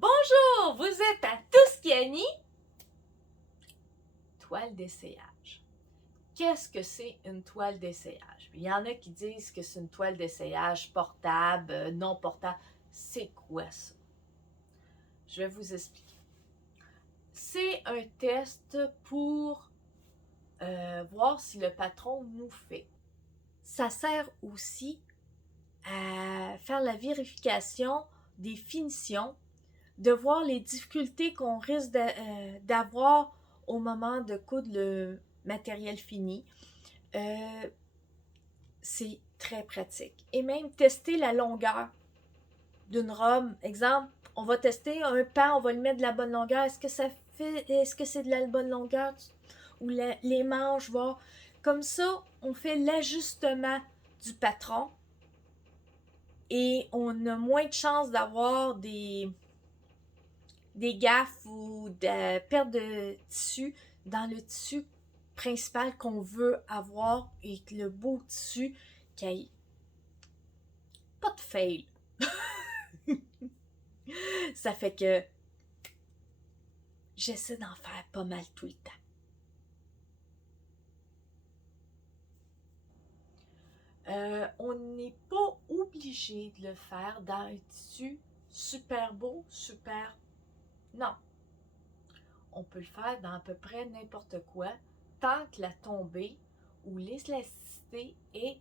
Bonjour, vous êtes à Tuscany. Toile d'essayage. Qu'est-ce que c'est une toile d'essayage? Il y en a qui disent que c'est une toile d'essayage portable, non portable. C'est quoi ça? Je vais vous expliquer. C'est un test pour voir si le patron nous fait. Ça sert aussi à faire la vérification des finitions, de voir les difficultés qu'on risque d'avoir au moment de coudre le matériel fini. C'est très pratique. Et même tester la longueur d'une robe. Exemple, on va tester un pan, on va le mettre de la bonne longueur. Est-ce que c'est de la bonne longueur? Ou les manches, voir. Comme ça, on fait l'ajustement du patron et on a moins de chances d'avoir des gaffes ou de perte de tissu dans le tissu principal qu'on veut avoir et que le beau tissu qu'il n'y ait pas de fail. Ça fait que j'essaie d'en faire pas mal tout le temps. On n'est pas obligé de le faire dans un tissu super beau, super... Non. On peut le faire dans à peu près n'importe quoi, tant que la tombée ou l'élasticité est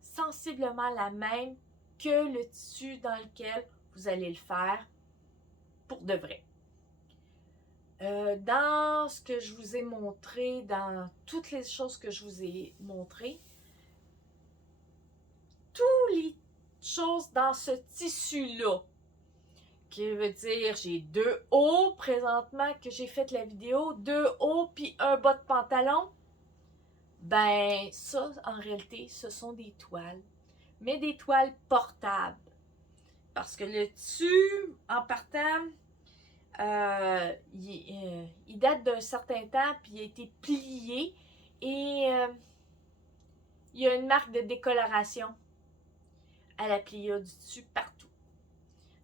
sensiblement la même que le tissu dans lequel vous allez le faire pour de vrai. Dans ce que je vous ai montré, dans toutes les choses que je vous ai montrées, toutes les choses dans ce tissu-là, qui veut dire j'ai 2 hauts présentement que j'ai fait la vidéo, 2 hauts puis un bas de pantalon, ben ça en réalité ce sont des toiles, mais des toiles portables. Parce que le tissu, en partant, il date d'un certain temps, puis il a été plié et il y a une marque de décoloration à la pliure du tissu partout,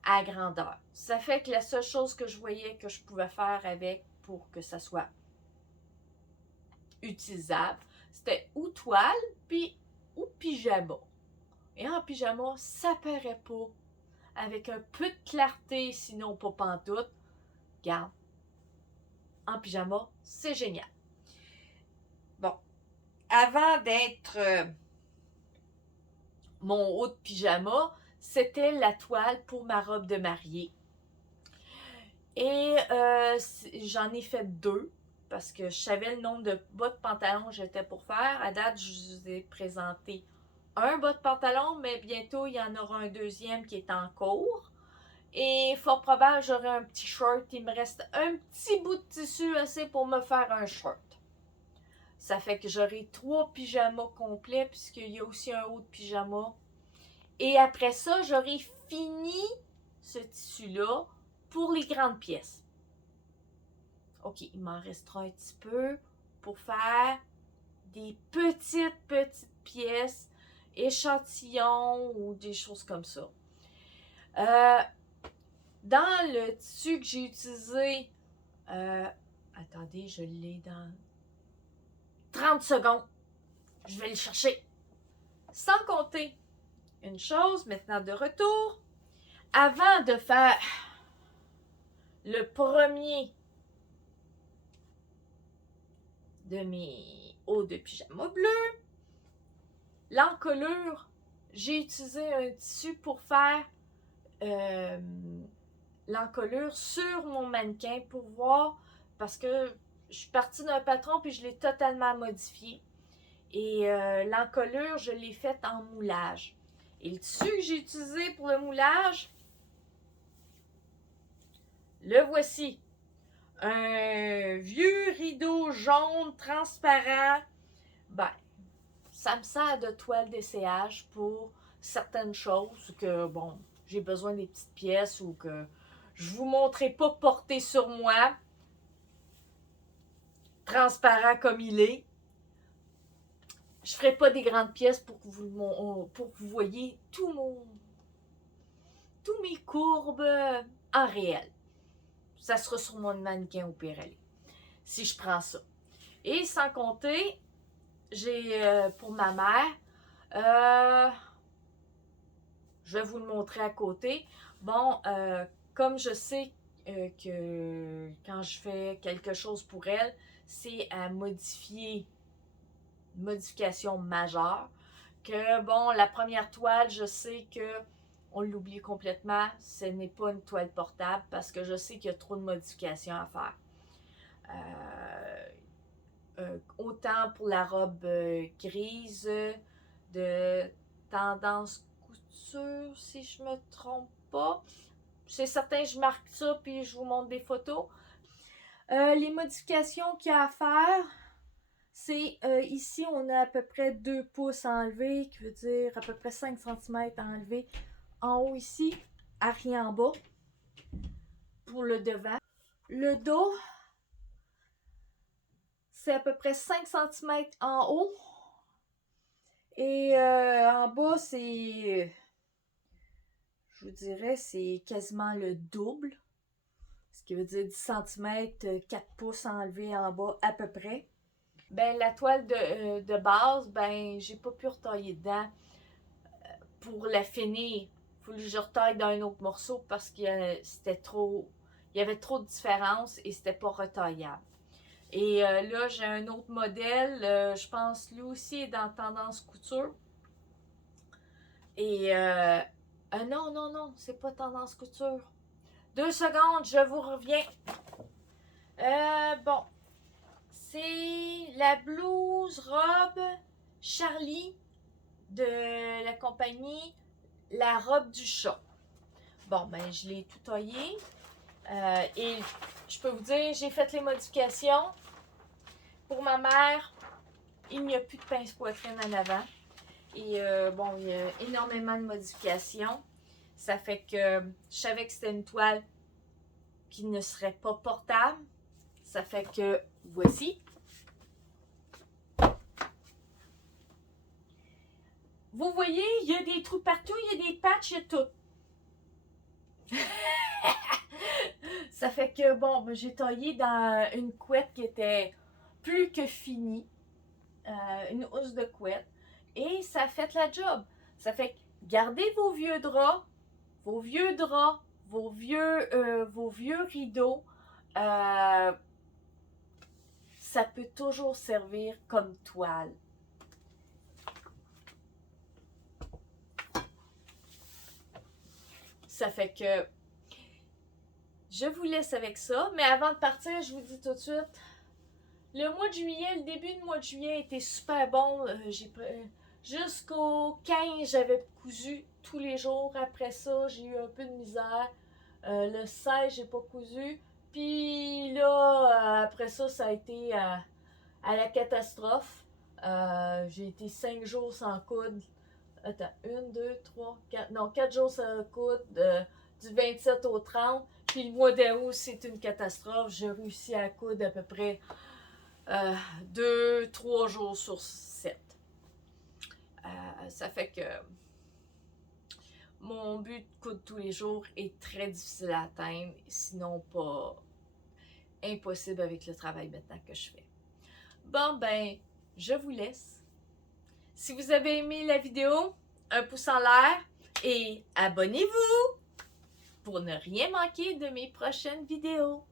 à grandeur. Ça fait que la seule chose que je voyais que je pouvais faire avec pour que ça soit utilisable, c'était ou toile, puis ou pyjama. Et en pyjama, ça paraît pas. Avec un peu de clarté, sinon pas pantoute. Regarde, en pyjama, c'est génial. Bon, avant d'être mon haut de pyjama, c'était la toile pour ma robe de mariée. Et j'en ai fait 2 parce que je savais le nombre de bas de pantalon que j'étais pour faire. À date, je vous ai présenté un bas de pantalon, mais bientôt, il y en aura un deuxième qui est en cours. Et fort probable, j'aurai un petit short. Il me reste un petit bout de tissu assez pour me faire un short. Ça fait que j'aurai 3 pyjamas complets, puisqu'il y a aussi un haut de pyjama. Et après ça, j'aurai fini ce tissu-là pour les grandes pièces. OK, il m'en restera un petit peu pour faire des petites pièces, échantillons ou des choses comme ça. Dans le tissu que j'ai utilisé, attendez, je l'ai dans 30 secondes. Je vais le chercher. Sans compter une chose, maintenant de retour, avant de faire le premier de mes hauts de pyjama bleu, l'encolure, j'ai utilisé un tissu pour faire l'encolure sur mon mannequin pour voir, parce que je suis partie d'un patron puis je l'ai totalement modifié. Et l'encolure, je l'ai faite en moulage. Et le tissu que j'ai utilisé pour le moulage, le voici. Un vieux rideau jaune transparent. Ben, ça me sert de toile d'essayage pour certaines choses que, bon, j'ai besoin des petites pièces ou que je vous montrerai pas porter sur moi. Transparent comme il est. Je ferai pas des grandes pièces pour que vous voyez tous mes courbes en réel. ça sera sur mon mannequin au pire aller, si je prends ça. Et sans compter, j'ai pour ma mère, je vais vous le montrer à côté. Bon, comme je sais que quand je fais quelque chose pour elle, c'est à modifier, une modification majeure. Que bon, la première toile, je sais que on l'oublie complètement. Ce n'est pas une toile portable parce que je sais qu'il y a trop de modifications à faire. Autant pour la robe grise de tendance couture, si je me trompe pas. C'est certain, je marque ça puis je vous montre des photos. Les modifications qu'il y a à faire, c'est ici, on a à peu près 2 pouces à enlever, qui veut dire à peu près 5 cm à enlever. En haut ici, à rien en bas, pour le devant. Le dos, c'est à peu près 5 cm en haut. Et en bas, c'est, je vous dirais, c'est quasiment le double. Ce qui veut dire 10 cm, 4 pouces enlevés en bas à peu près. Ben, la toile de base, ben, j'ai pas pu retailler dedans pour la finir. Il faut que je retaille dans un autre morceau parce que c'était trop, il y avait trop de différence et c'était pas retaillable. Et là, j'ai un autre modèle, je pense lui aussi est dans tendance couture. Et non, non, non, c'est pas tendance couture. 2 secondes, je vous reviens. Bon, c'est la blouse robe Charlie de la compagnie La Robe du Chat. Bon, ben, je l'ai tout taillé. Et je peux vous dire, j'ai fait les modifications. Pour ma mère, il n'y a plus de pince poitrine en avant. Et bon, il y a énormément de modifications. Ça fait que je savais que c'était une toile qui ne serait pas portable. Ça fait que, voici. Vous voyez, il y a des trous partout, il y a des patchs, il y a tout. Ça fait que, bon, j'ai taillé dans une couette qui était plus que finie. Une housse de couette. Et ça fait la job. Ça fait que gardez vos vieux draps, vos vieux draps, vos vieux rideaux. Ça peut toujours servir comme toile. Ça fait que je vous laisse avec ça. Mais avant de partir, je vous dis tout de suite, le mois de juillet, le début du mois de juillet était super bon. Jusqu'au 15, j'avais cousu tous les jours. Après ça, j'ai eu un peu de misère. Le 16, j'ai pas cousu. Puis là, après ça, ça a été à la catastrophe. J'ai été 5 jours sans coudre. Attends, 1, 2, 3, 4. Non, 4 jours sans coudre. Du 27 au 30. Puis le mois d'août, c'est une catastrophe. J'ai réussi à coudre à peu près 2-3 jours sur 7. Ça fait que mon but de coudre tous les jours est très difficile à atteindre, sinon pas impossible avec le travail maintenant que je fais. Bon, ben, je vous laisse. Si vous avez aimé la vidéo, un pouce en l'air et abonnez-vous pour ne rien manquer de mes prochaines vidéos.